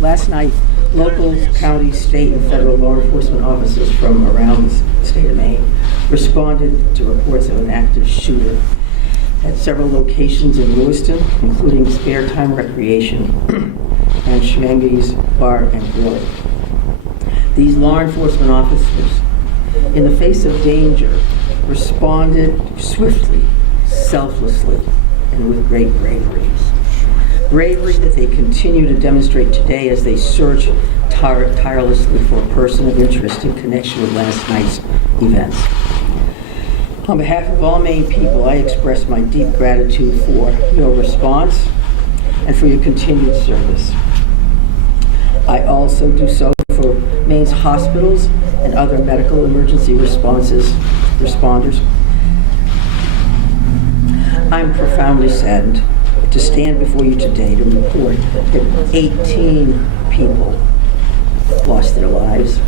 Last night, local, county, state, and federal law enforcement officers from around the state of Maine responded to reports of an active shooter at several locations in Lewiston, including Spare Time Recreation and Schmenge's Bar and Grill. These law enforcement officers, in the face of danger, responded swiftly, selflessly, and with great bravery. Bravery that they continue to demonstrate today as they search tirelessly for a person of interest in connection with last night's events. On behalf of all Maine people, I express my deep gratitude for your response and for your continued service. I also do so for Maine's hospitals and other medical emergency responders. I'm profoundly saddened to stand before you today to report that 18 people lost their lives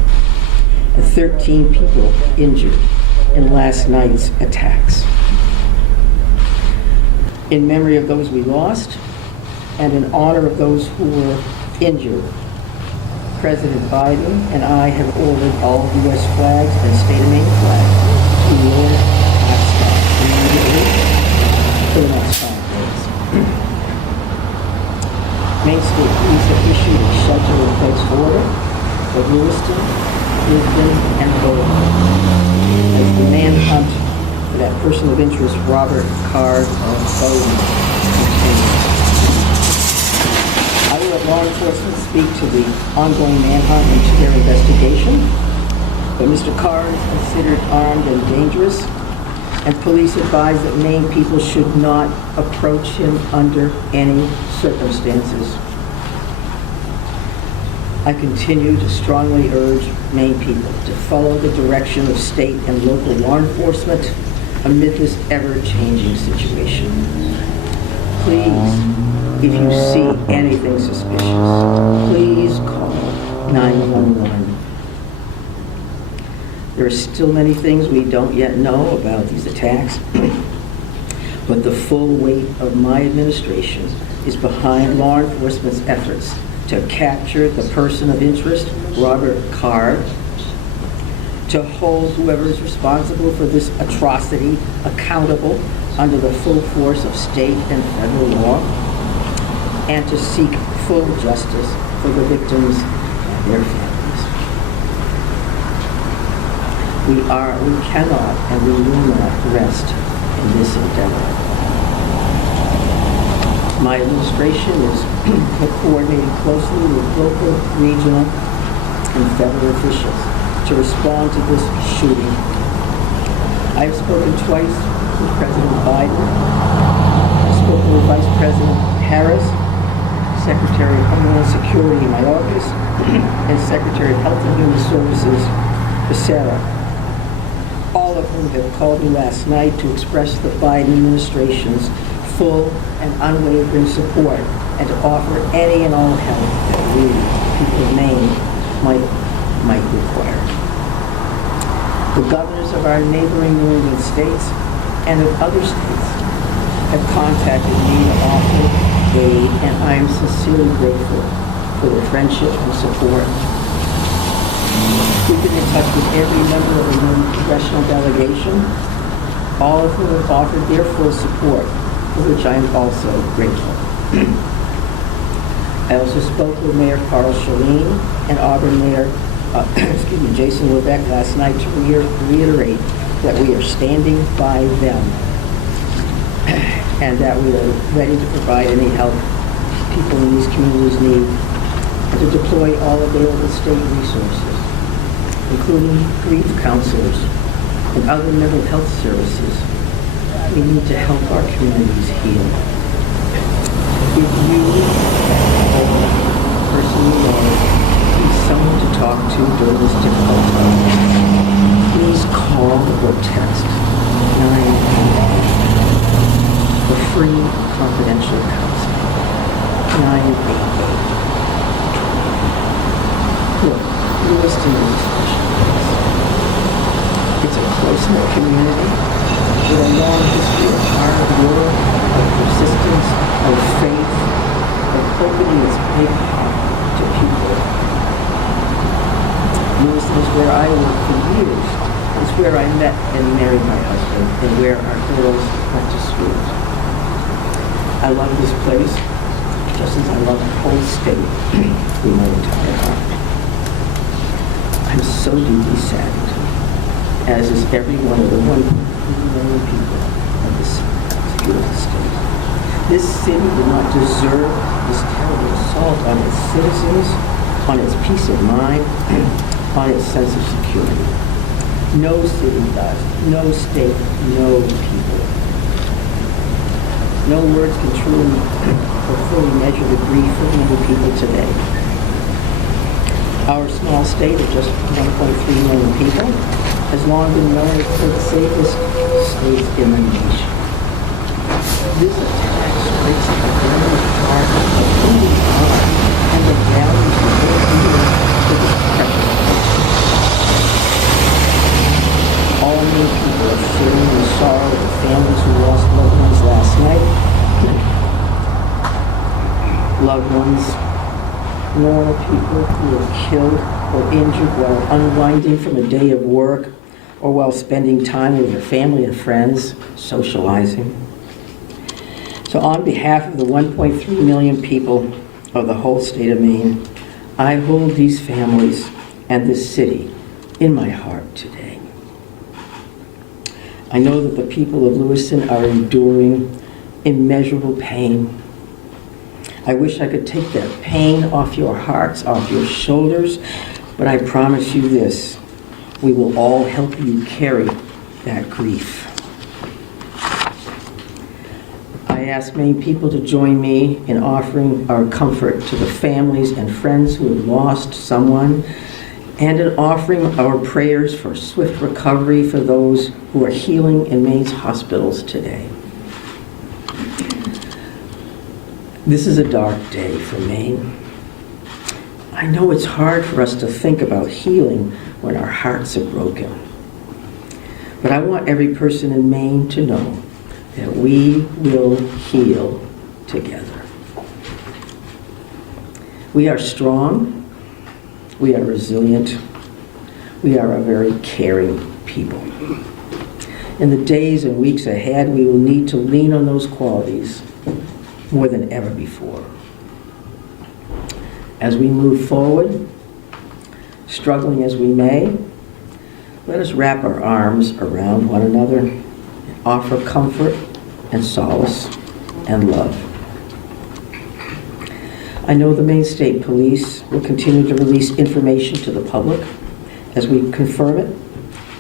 and 13 people injured in last night's attacks. In memory of those we lost and in honor of those who were injured, President Biden and I have ordered all U.S. flags and state of Maine flags to be worn at staff immediately for the next 5 days. Maine State Police have issued a shelter-in-place order for Lewiston, Lisbon, and Bowling as the manhunt for that person of interest, Robert Card of Bowling, continues. I will let law enforcement speak to the ongoing manhunt into their investigation, but Mr. Carr is considered armed and dangerous, and police advise that Maine people should not approach him under any circumstances. I continue to strongly urge Maine people to follow the direction of state and local law enforcement amid this ever-changing situation. Please, if you see anything suspicious, please call 911. There are still many things we don't yet know about these attacks, but the full weight of my administration is behind law enforcement's efforts to capture the person of interest, Robert Card, to hold whoever is responsible for this atrocity accountable under the full force of state and federal law, and to seek full justice for the victims and their families. We cannot, and we will not rest in this endeavor. My administration is coordinating closely with local, regional, and federal officials to respond to this shooting. I have spoken twice with President Biden. I've spoken with Vice President Harris, Secretary of Homeland Security in my office, and Secretary of Health and Human Services, Becerra, all of whom have called me last night to express the Biden administration's full and unwavering support and to offer any and all help that we, people of Maine, might require. The governors of our neighboring New England states and of other states have contacted me to offer aid, and I am sincerely grateful for their friendship and support. We've been in touch with every member of the congressional delegation, all of whom have offered their full support, for which I am also grateful. I also spoke with Mayor Carl Chalene and Auburn Mayor Jason Lebeck last night to reiterate that we are standing by them and that we are ready to provide any help people in these communities need, and to deploy all available state resources, including grief counselors and other mental health services. We need to help our communities heal. If you, or the person you love, need someone to talk to during this difficult time, please call or text 988 for free confidential counseling. 988. Look, Lewiston is a special place. It's a close-knit community with a long history of hard work, of persistence, of faith, of opening its big heart to people where I met and married my husband and where our girls went to school. I love this place just as I love the whole state with my entire heart. I'm so deeply saddened, as is every one of the 1 million people of this beautiful state. This city did not deserve this terrible assault on its citizens, on its peace of mind, on its sense of security. No city does, no state, no people. No words can truly or fully measure the grief of many people today. Our small state of just 1.3 million people has long been known as the safest state in the nation. This attack strikes at the very heart of who we are and the values we hold dear to this precious place. All Maine people are sharing the sorrow of the families who lost loved ones last night. Loved ones, normal people who were killed or injured while unwinding from a day of work or while spending time with their family and friends, socializing. So on behalf of the 1.3 million people of the whole state of Maine, I hold these families and this city in my heart today. I know that the people of Lewiston are enduring immeasurable pain. I wish I could take that pain off your hearts, off your shoulders, but I promise you this, we will all help you carry that grief. I ask Maine people to join me in offering our comfort to the families and friends who have lost someone, and in offering our prayers for swift recovery for those who are healing in Maine's hospitals today. This is a dark day for Maine. I know it's hard for us to think about healing when our hearts are broken. But I want every person in Maine to know that we will heal together. We are strong, we are resilient, we are a very caring people. In the days and weeks ahead, we will need to lean on those qualities more than ever before. As we move forward, struggling as we may, let us wrap our arms around one another and offer comfort and solace and love. I know the Maine State Police will continue to release information to the public as we confirm it,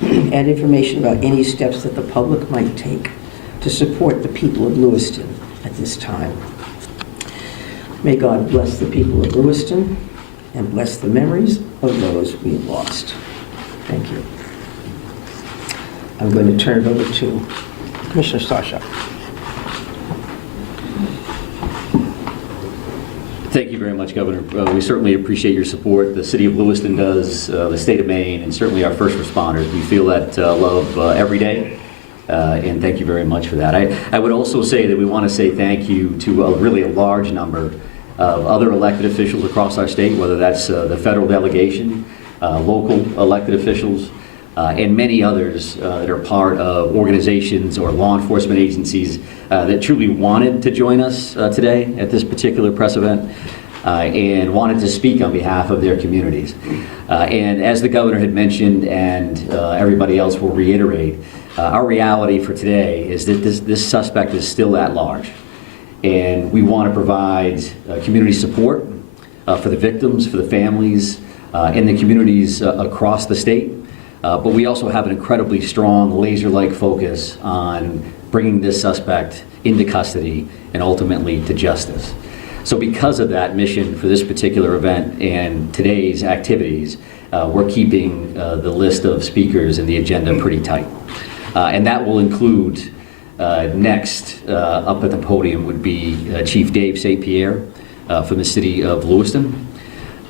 and information about any steps that the public might take to support the people of Lewiston at this time. May God bless the people of Lewiston and bless the memories of those we lost. Thank you. I'm going to turn it over to Commissioner Starshaw. Thank you very much, Governor. We certainly appreciate your support. The City of Lewiston does, the state of Maine, and certainly our first responders. We feel that love every day. And thank you very much for that. I would also say that we want to say thank you to really a large number of other elected officials across our state, whether that's the federal delegation, local elected officials, and many others that are part of organizations or law enforcement agencies that truly wanted to join us today at this particular press event and wanted to speak on behalf of their communities. And as the governor had mentioned, and everybody else will reiterate, our reality for today is that this suspect is still at large. And we want to provide community support for the victims, for the families, in the communities across the state. But we also have an incredibly strong laser-like focus on bringing this suspect into custody and ultimately to justice. So because of that mission for this particular event and today's activities, we're keeping the list of speakers and the agenda pretty tight. And that will include next up at the podium would be Chief Dave St. Pierre from the city of Lewiston,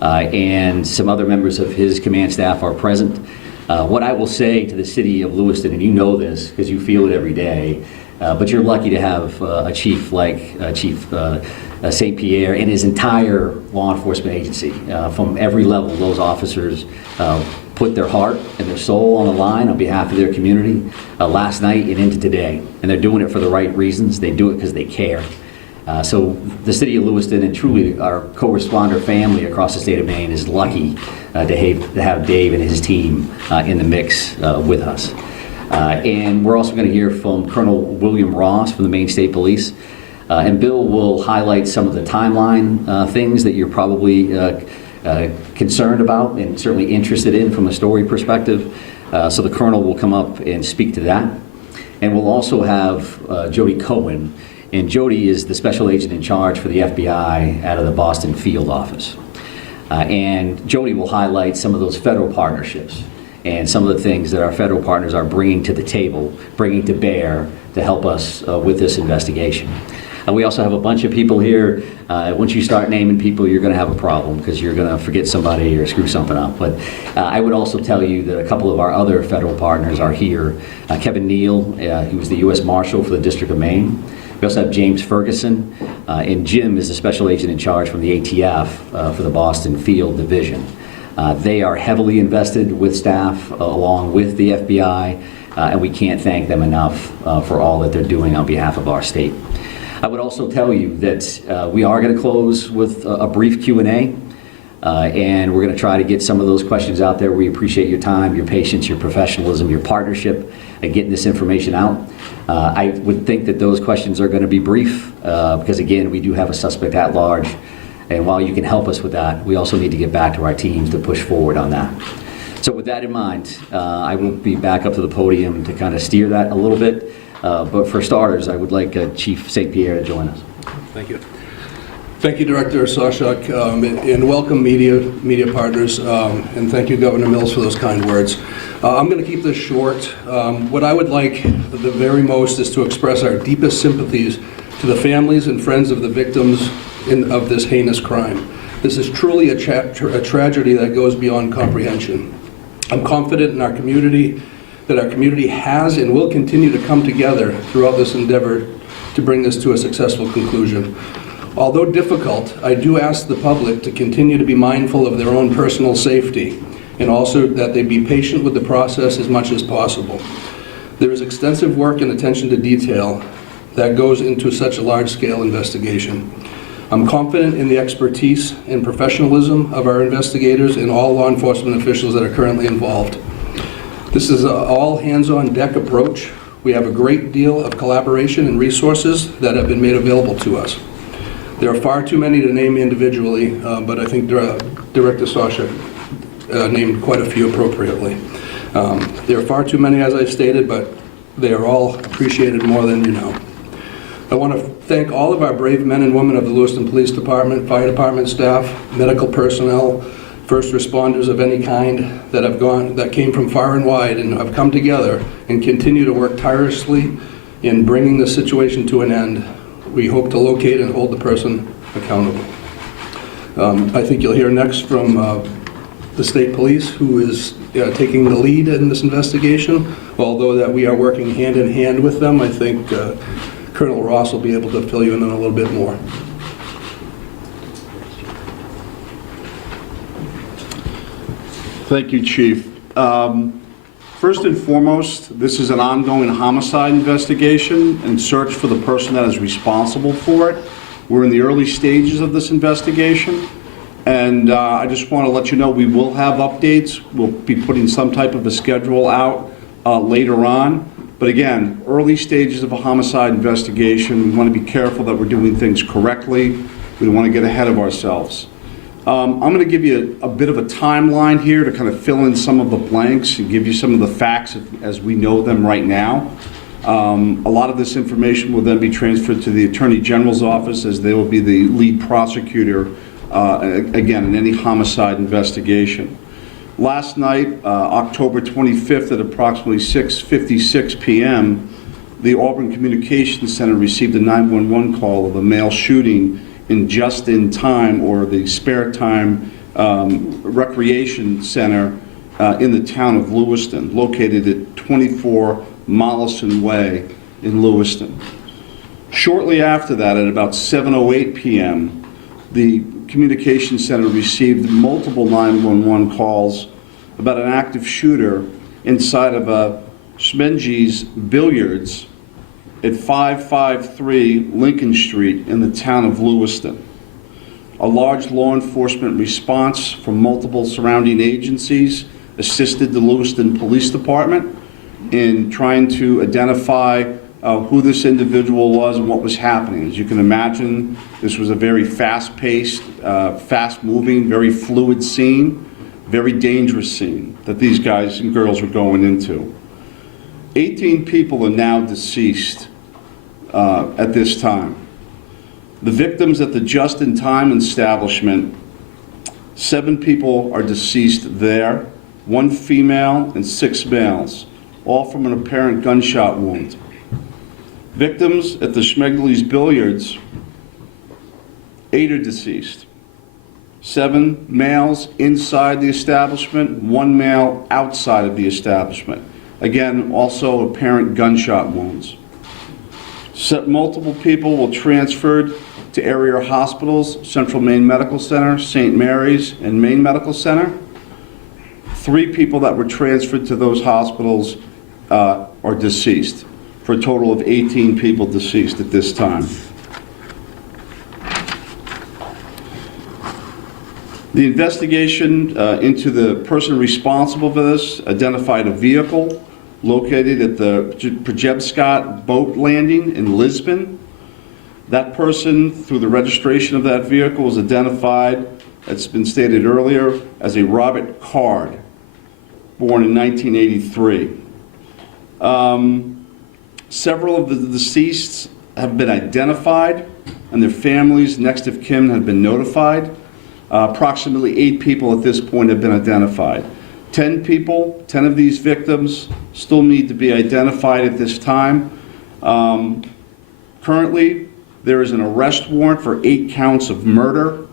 and some other members of his command staff are present. What I will say to the city of Lewiston, and you know this because you feel it every day, but you're lucky to have a chief like Chief St. Pierre and his entire law enforcement agency. From every level, those officers put their heart and their soul on the line on behalf of their community last night and into today. And they're doing it for the right reasons. They do it because they care. So the city of Lewiston and truly our co-responder family across the state of Maine is lucky to have Dave and his team in the mix with us. And we're also going to hear from Colonel William Ross from the Maine State Police. And Bill will highlight some of the timeline things that you're probably concerned about and certainly interested in from a story perspective. So the Colonel will come up and speak to that. And we'll also have Jody Cohen. And Jody is the special agent in charge for the FBI out of the Boston field office. And Jody will highlight some of those federal partnerships and some of the things that our federal partners are bringing to the table, bringing to bear to help us with this investigation. We also have a bunch of people here. Once you start naming people, you're going to have a problem because you're going to forget somebody or screw something up. But I would also tell you that a couple of our other federal partners are here. Kevin Neal, who was the U.S. Marshal for the District of Maine. We also have James Ferguson, and Jim is the special agent in charge from the ATF for the Boston Field Division. They are heavily invested with staff along with the FBI, and we can't thank them enough for all that they're doing on behalf of our state. I would also tell you that we are going to close with a brief Q&A, and we're going to try to get some of those questions out there. We appreciate your time, your patience, your professionalism, your partnership at getting this information out. I would think that those questions are going to be brief because, again, we do have a suspect at large, and while you can help us with that, we also need to get back to our teams to push forward on that. So with that in mind, I will be back up to the podium to kind of steer that a little bit. But for starters, I would like Chief St. Pierre to join us. Thank you. Thank you, Director Sawchuk, and welcome media partners, and thank you, Governor Mills, for those kind words. I'm going to keep this short. What I would like the very most is to express our deepest sympathies to the families and friends of the victims of this heinous crime. This is truly a tragedy that goes beyond comprehension. I'm confident in our community, that our community has and will continue to come together throughout this endeavor to bring this to a successful conclusion. Although difficult, I do ask the public to continue to be mindful of their own personal safety and also that they be patient with the process as much as possible. There is extensive work and attention to detail that goes into such a large-scale investigation. I'm confident in the expertise and professionalism of our investigators and all law enforcement officials that are currently involved. This is an all-hands-on-deck approach. We have a great deal of collaboration and resources that have been made available to us. There are far too many to name individually, but I think Director Sawchuk named quite a few appropriately. There are far too many, as I stated, but they are all appreciated more than you know. I want to thank all of our brave men and women of the Lewiston Police Department, Fire Department staff, medical personnel, first responders of any kind that came from far and wide and have come together and continue to work tirelessly in bringing the situation to an end. We hope to locate and hold the person accountable. I think you'll hear next from the state police, who is taking the lead in this investigation. Although that we are working hand in hand with them, I think Colonel Ross will be able to fill you in on a little bit more. Thank you, Chief. First and foremost, this is an ongoing homicide investigation and search for the person that is responsible for it. We're in the early stages of this investigation, and I just want to let you know we will have updates. We'll be putting some type of a schedule out later on. But again, early stages of a homicide investigation, we want to be careful that we're doing things correctly. We don't want to get ahead of ourselves. I'm going to give you a bit of a timeline here to kind of fill in some of the blanks and give you some of the facts as we know them right now. A lot of this information will then be transferred to the Attorney General's office, as they will be the lead prosecutor, again, in any homicide investigation. Last night, October 25th at approximately 6:56 p.m., the Auburn Communications Center received a 911 call of a male shooting in Just in Time, or the Spare Time Recreation Center in the town of Lewiston, located at 24 Mollison Way in Lewiston. Shortly after that, at about 7:08 p.m., the communications center received multiple 911 calls about an active shooter inside of a Schmenge's Billiards at 553 Lincoln Street in the town of Lewiston. A large law enforcement response from multiple surrounding agencies assisted the Lewiston Police Department in trying to identify who this individual was and what was happening. As you can imagine, this was a very fast-paced, fast-moving, very fluid scene, very dangerous scene that these guys and girls were going into. 18 people are now deceased at this time. The victims at the just-in-time establishment, 7 people are deceased there, 1 female and 6 males, all from an apparent gunshot wound. Victims at the Schmegli's Billiards, 8 are deceased. 7 males inside the establishment, 1 male outside of the establishment. Again, also apparent gunshot wounds. Multiple people were transferred to area hospitals, Central Maine Medical Center, St. Mary's, and Maine Medical Center. 3 people that were transferred to those hospitals are deceased, for a total of 18 people deceased at this time. The investigation into the person responsible for this identified a vehicle located at the Przebscott boat landing in Lisbon. That person, through the registration of that vehicle, was identified, it's been stated earlier, as a Robert Card, born in 1983. Several of the deceased have been identified, and their families, next of kin, have been notified. Approximately 8 people at this point have been identified. 10 people, 10 of these victims, still need to be identified at this time. Currently, there is an arrest warrant for 8 counts of murder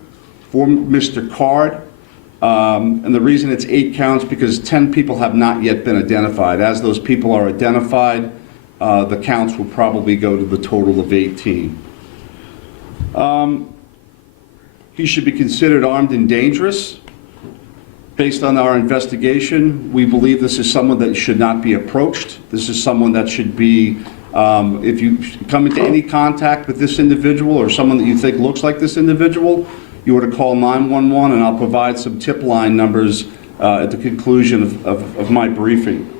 for Mr. Card. And the reason it's 8 counts because 10 people have not yet been identified. As those people are identified, the counts will probably go to the total of 18. He should be considered armed and dangerous. Based on our investigation, we believe this is someone that should not be approached. This is someone that should be, if you come into any contact with this individual or someone that you think looks like this individual, you were to call 911, and I'll provide some tip line numbers at the conclusion of my briefing.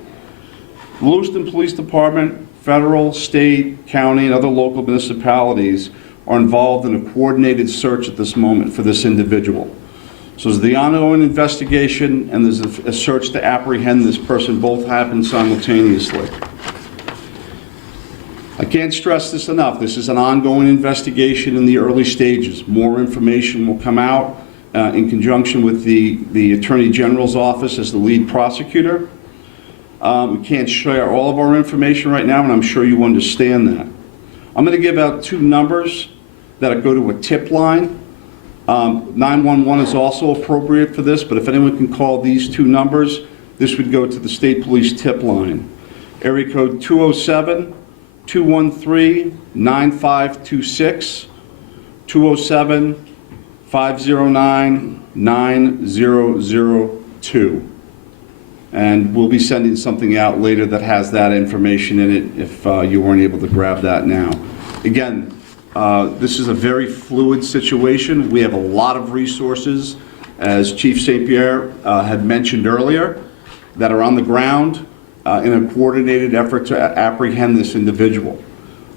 The Lewiston Police Department, federal, state, county, and other local municipalities are involved in a coordinated search at this moment for this individual. So there's the ongoing investigation, and there's a search to apprehend this person. Both happen simultaneously. I can't stress this enough. This is an ongoing investigation in the early stages. More information will come out in conjunction with the Attorney General's office as the lead prosecutor. We can't share all of our information right now, and I'm sure you understand that. I'm going to give out 2 numbers that go to a tip line. 911 is also appropriate for this, but if anyone can call these 2 numbers, this would go to the State Police tip line. Area code 207-213-9526, 207-509-9002. And we'll be sending something out later that has that information in it if you weren't able to grab that now. Again, this is a very fluid situation. We have a lot of resources, as Chief St. Pierre had mentioned earlier, that are on the ground in a coordinated effort to apprehend this individual.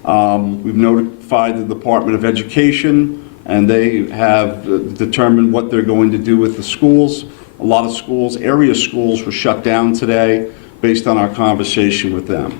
We've notified the Department of Education, and they have determined what they're going to do with the schools. A lot of schools, area schools, were shut down today based on our conversation with them.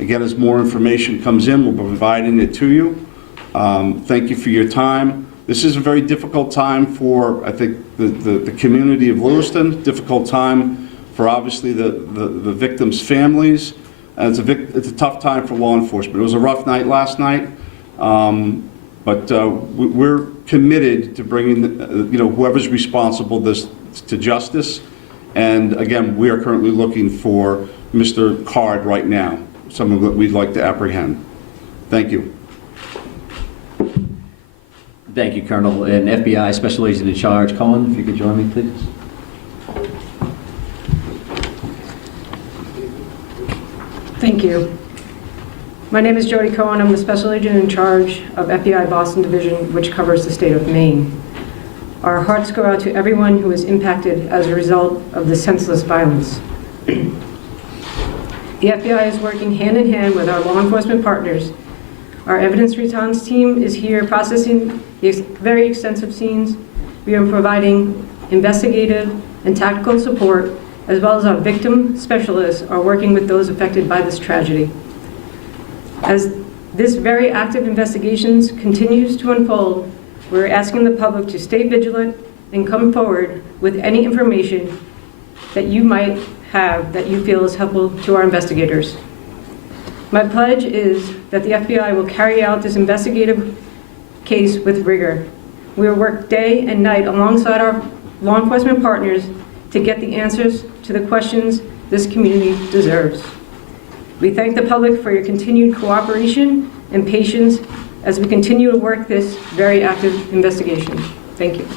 Again, as more information comes in, we'll be providing it to you. Thank you for your time. This is a very difficult time for, I think, the community of Lewiston, difficult time for obviously the victims' families. And it's a tough time for law enforcement. It was a rough night last night, but we're committed to bringing whoever's responsible this to justice. And again, we are currently looking for Mr. Card right now, someone that we'd like to apprehend. Thank you. Thank you, Colonel. And FBI Special Agent in Charge, Cohen, if you could join me, please. Thank you. My name is Jody Cohen. I'm the Special Agent in charge of FBI Boston Division, which covers the state of Maine. Our hearts go out to everyone who is impacted as a result of the senseless violence. The FBI is working hand in hand with our law enforcement partners. Our evidence response team is here processing these very extensive scenes. We are providing investigative and tactical support, as well as our victim specialists are working with those affected by this tragedy. As this very active investigations continues to unfold, we're asking the public to stay vigilant and come forward with any information that you might have that you feel is helpful to our investigators. My pledge is that the FBI will carry out this investigative case with rigor. We will work day and night alongside our law enforcement partners to get the answers to the questions this community deserves. We thank the public for your continued cooperation and patience as we continue to work this very active investigation. Thank you.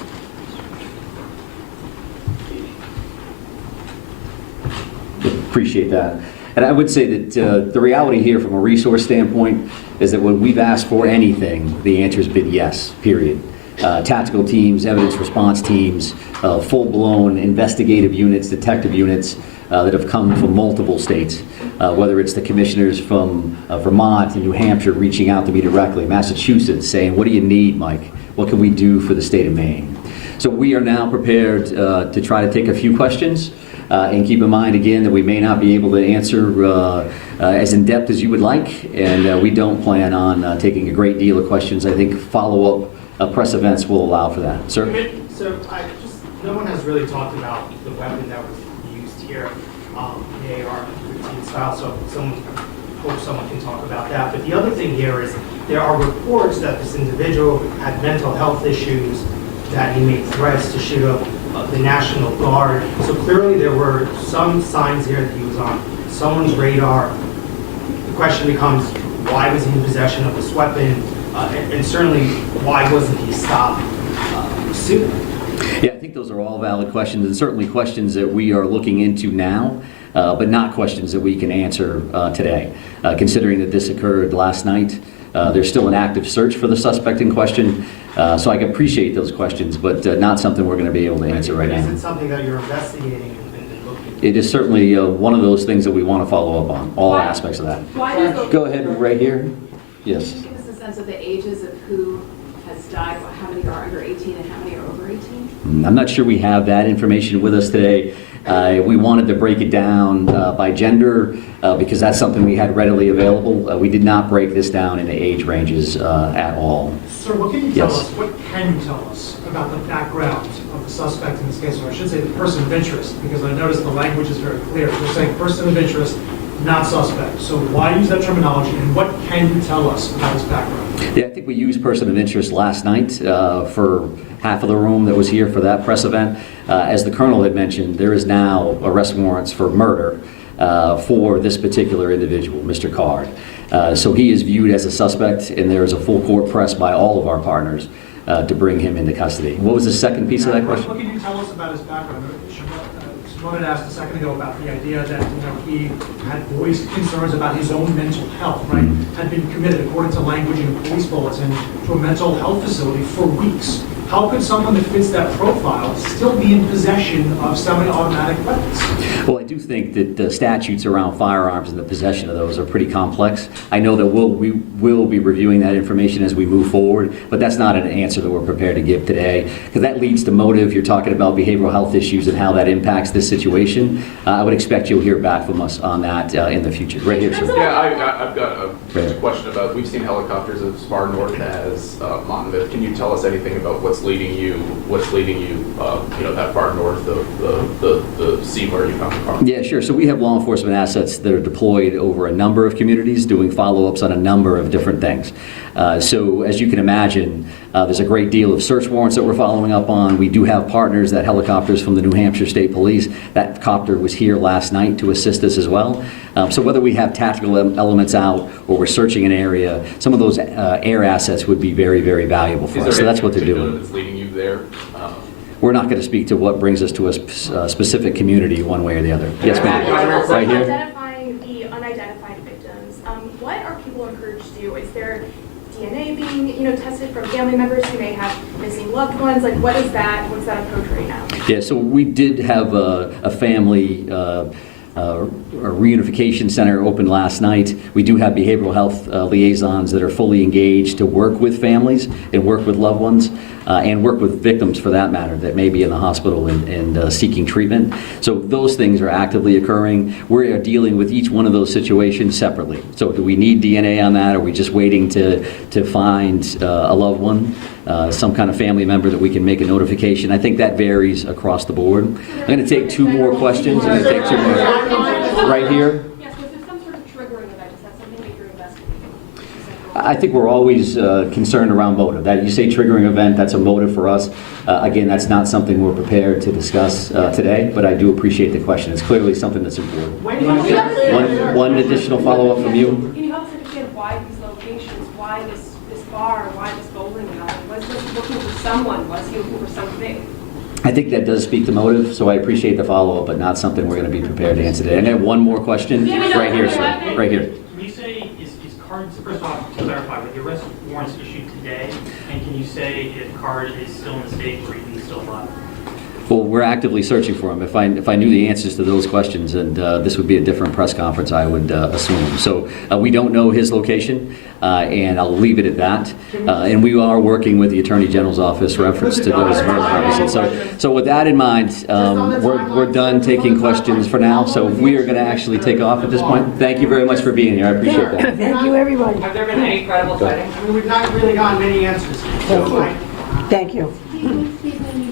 Appreciate that. And I would say that the reality here from a resource standpoint is that when we've asked for anything, the answer has been yes, period. Tactical teams, evidence response teams, full-blown investigative units, detective units that have come from multiple states, whether it's the commissioners from Vermont and New Hampshire reaching out to me directly, Massachusetts saying, what do you need, Mike? What can we do for the state of Maine? So we are now prepared to try to take a few questions and keep in mind again that we may not be able to answer as in-depth as you would like, and we don't plan on taking a great deal of questions. I think follow-up press events will allow for that. Sir? So no one has really talked about the weapon that was used here, the AR-15 style, so hope someone can talk about that. But the other thing here is there are reports that this individual had mental health issues, that he made threats to shoot up the National Guard. So clearly there were some signs here that he was on someone's radar. The question becomes, why was he in possession of this weapon? And certainly, why wasn't he stopped sooner? Yeah, I think those are all valid questions, and certainly questions that we are looking into now, but not questions that we can answer today. Considering that this occurred last night, there's still an active search for the suspect in question, so I can appreciate those questions, but not something we're going to be able to answer right now. Is it something that you're investigating and looking? It is certainly one of those things that we want to follow up on, all aspects of that. Why does Go ahead, right here. Yes. Can you give us a sense of the ages of who has died, how many are under 18 and how many are over 18? I'm not sure we have that information with us today. We wanted to break it down by gender because that's something we had readily available. We did not break this down into age ranges at all. Sir, what can you tell Yes. us, what can you tell us about the background of the suspect in this case, or I should say the person of interest, because I noticed the language is very clear. You're saying person of interest, not suspect. So why use that terminology, and what can you tell us about his background? Yeah, I think we used person of interest last night for half of the room that was here for that press event. As the Colonel had mentioned, there is now arrest warrants for murder for this particular individual, Mr. Card. So he is viewed as a suspect, and there is a full court press by all of our partners to bring him into custody. What was the second piece of that question? What can you tell us about his background? Shimon asked a second ago about the idea that he had voiced concerns about his own mental health, right? Had been committed, according to language in a police bulletin, to a mental health facility for weeks. How could someone that fits that profile still be in possession of semi-automatic weapons? Well, I do think that the statutes around firearms and the possession of those are pretty complex. I know that we will be reviewing that information as we move forward, but that's not an answer that we're prepared to give today, because that leads to motive. You're talking about behavioral health issues and how that impacts this situation. I would expect you'll hear back from us on that in the future. Right here, sir. Yeah, I've got a question about, we've seen helicopters as far north as Monmouth. Can you tell us anything about what's leading you, that far north of the see where you found the car. Yeah, sure. So we have law enforcement assets that are deployed over a number of communities, doing follow-ups on a number of different things. So as you can imagine, there's a great deal of search warrants that we're following up on. We do have partners, that helicopters from the New Hampshire State Police. That copter was here last night to assist us as well. So whether we have tactical elements out or we're searching an area, some of those air assets would be very, very valuable for us. So that's what they're doing. That's leading you there? We're not going to speak to what brings us to a specific community one way or the other. Yes, ma'am. Right here. Identifying the unidentified victims, what are people encouraged to do? Is there DNA being, tested from family members who may have missing loved ones? Like, what's that approach right now? Yeah, so we did have a family a reunification center open last night. We do have behavioral health liaisons that are fully engaged to work with families and work with loved ones and work with victims, for that matter, that may be in the hospital and seeking treatment. So those things are actively occurring. We are dealing with each one of those situations separately. So do we need DNA on that? Are we just waiting to find a loved one, some kind of family member that we can make a notification? I think that varies across the board. I'm going to take 2 more questions. I'm going to take 2 more. Right here. Yes, was there some sort of triggering event? Is that something that you're investigating? I think we're always concerned around motive. That you say triggering event, that's a motive for us. Again, that's not something we're prepared to discuss today, but I do appreciate the question. It's clearly something that's important. One additional follow-up from you. Can you help us understand why these locations, why this bar, why this bowling alley? Was he looking for someone? Was he looking for something? I think that does speak to motive, so I appreciate the follow-up, but not something we're going to be prepared to answer today. And I have one more question. Right here, sir. Right here. Can you say, is cards, first off, to clarify, were the arrest warrants issued today? And can you say if card is still in the state or even still alive? Well, we're actively searching for him. If I knew the answers to those questions, and this would be a different press conference, I would assume. So we don't know his location, and I'll leave it at that. And we are working with the Attorney General's office reference to those purposes. So with that in mind, we're done taking questions for now. So we are going to actually take off at this point. Thank you very much for being here. I appreciate that. Thank you, everybody. Have there been any credible sightings? I mean, we've not really gotten many answers. Thank you. Stephen,